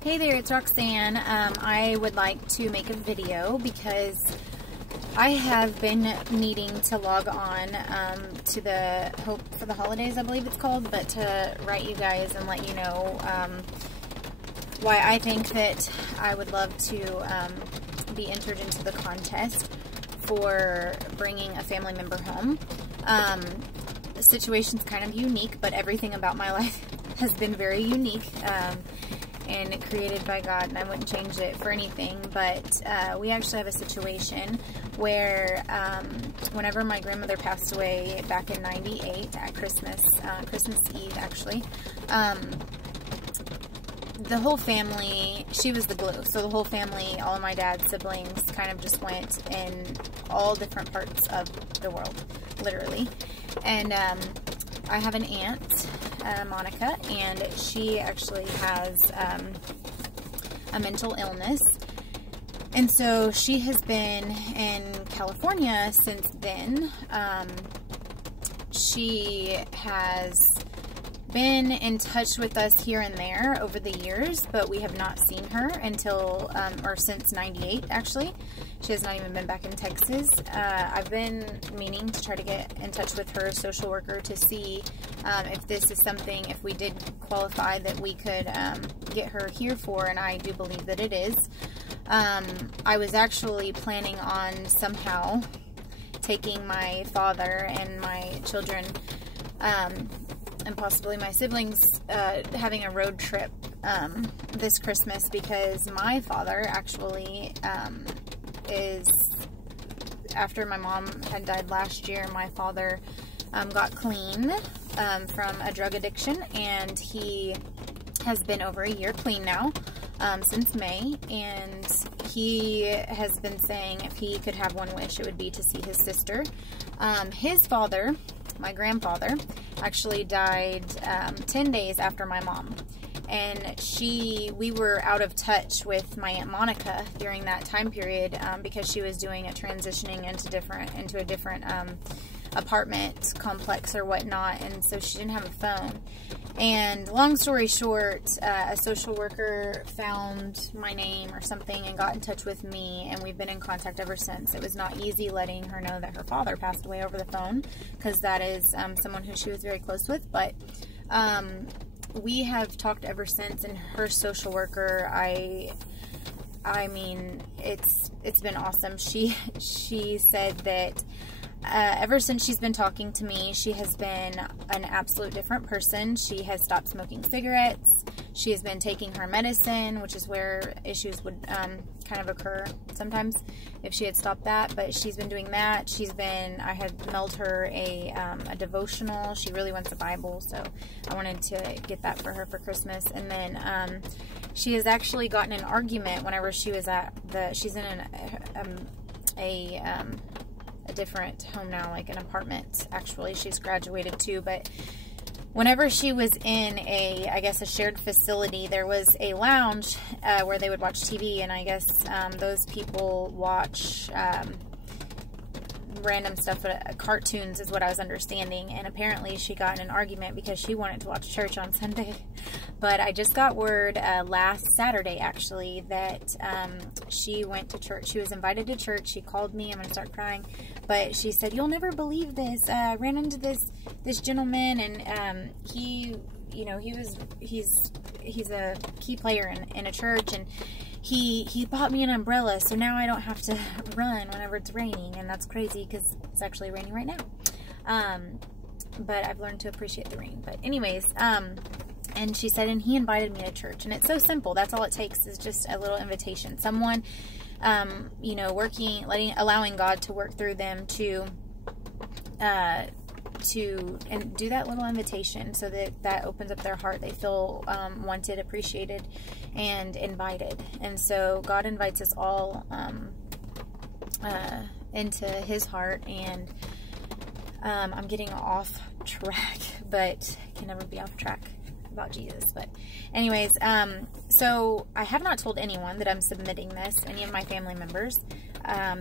Hey there, it's Roxanne. I would like to make a video because I have been needing to log on to the Hope for the Holidays, I believe it's called, but to write you guys and let you know why I think that I would love to be entered into the contest for bringing a family member home. The situation's kind of unique, but everything about my life has been very unique. And created by God, and I wouldn't change it for anything, but we actually have a situation where whenever my grandmother passed away back in '98 at Christmas Eve actually, the whole family, she was the glue, so the whole family, all of my dad's siblings kind of just went in all different parts of the world, literally. And I have an aunt, Monica, and she actually has a mental illness, and so she has been in California since then. She has been in touch with us here and there over the years, but we have not seen her until, or since '98 actually. She has not even been back in Texas. I've been meaning to try to get in touch with her social worker to see if this is something, if we did qualify, that we could get her here for, and I do believe that it is. I was actually planning on somehow taking my father and my children and possibly my siblings having a road trip this Christmas, because my father actually is, after my mom had died last year, my father got clean from a drug addiction, and he has been over a year clean now, since May, and he has been saying if he could have one wish, it would be to see his sister. His father, my grandfather, actually died 10 days after my mom, and we were out of touch with my Aunt Monica during that time period because she was doing a transitioning into a different apartment complex or whatnot, and so she didn't have a phone. And long story short, a social worker found my name or something and got in touch with me, and we've been in contact ever since. It was not easy letting her know that her father passed away over the phone, because that is someone who she was very close with, but we have talked ever since, and her social worker, I mean, it's been awesome. She said that ever since she's been talking to me, she has been an absolute different person. She has stopped smoking cigarettes. She has been taking her medicine, which is where issues would kind of occur sometimes if she had stopped that. But she's been doing that. I had mailed her a devotional. She really wants a Bible, so I wanted to get that for her for Christmas. And then she has actually gotten an argument whenever she was she's in a different home now, like an apartment, actually. She's graduated too, but whenever she was in I guess a shared facility, there was a lounge where they would watch TV, and I guess those people watch random stuff, cartoons is what I was understanding, and apparently she got in an argument because she wanted to watch church on Sunday. But I just got word last Saturday actually that she went to church. She was invited to church. She called me. I'm gonna start crying, but she said, "You'll never believe this. I ran into this gentleman, and he's a key player in a church, and he bought me an umbrella, so now I don't have to run whenever it's raining." And that's crazy because it's actually raining right now. But I've learned to appreciate the rain. But anyways, and she said, and he invited me to church, and it's so simple. That's all it takes, is just a little invitation. Someone, allowing God to work through them to do that little invitation, so that opens up their heart. They feel wanted, appreciated, and invited. And so God invites us all into his heart. And I'm getting off track, but can never be off track about Jesus. But anyways, so I have not told anyone that I'm submitting this, any of my family members.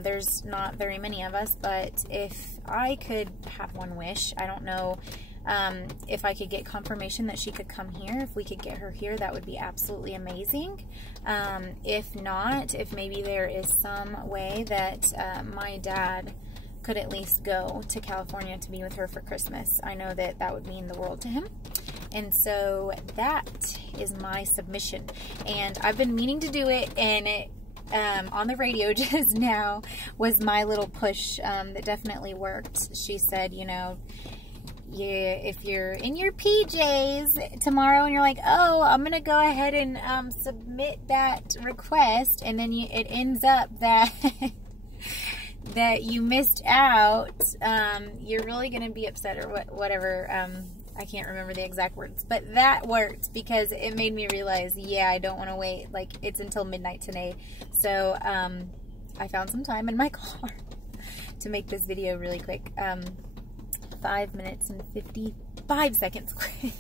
There's not very many of us, but if I could have one wish, I don't know If I could get confirmation that she could come here, if we could get her here, that would be absolutely amazing. If not, if maybe there is some way that my dad could at least go to California to be with her for Christmas, I know that that would mean the world to him. And so that is my submission. And I've been meaning to do it, and it on the radio just now was my little push that definitely worked. She said, you know, if you're in your PJs tomorrow and you're like, oh, I'm gonna go ahead and submit that request, and then it ends up that that you missed out, you're really gonna be upset, or whatever. I can't remember the exact words, but that worked because it made me realize, yeah, I don't want to wait. Like, it's until midnight today. So, I found some time in my car to make this video really quick. 5 minutes and 55 seconds quick.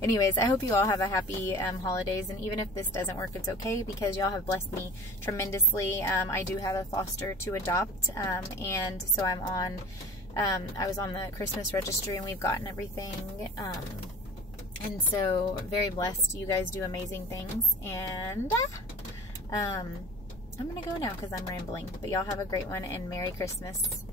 Anyways, I hope you all have a happy holidays, and even if this doesn't work, it's okay, because y'all have blessed me tremendously. I do have a foster to adopt, and so I'm on... I was on the Christmas registry, and we've gotten everything, and so very blessed. You guys do amazing things, and I'm gonna go now because I'm rambling, but y'all have a great one, and Merry Christmas.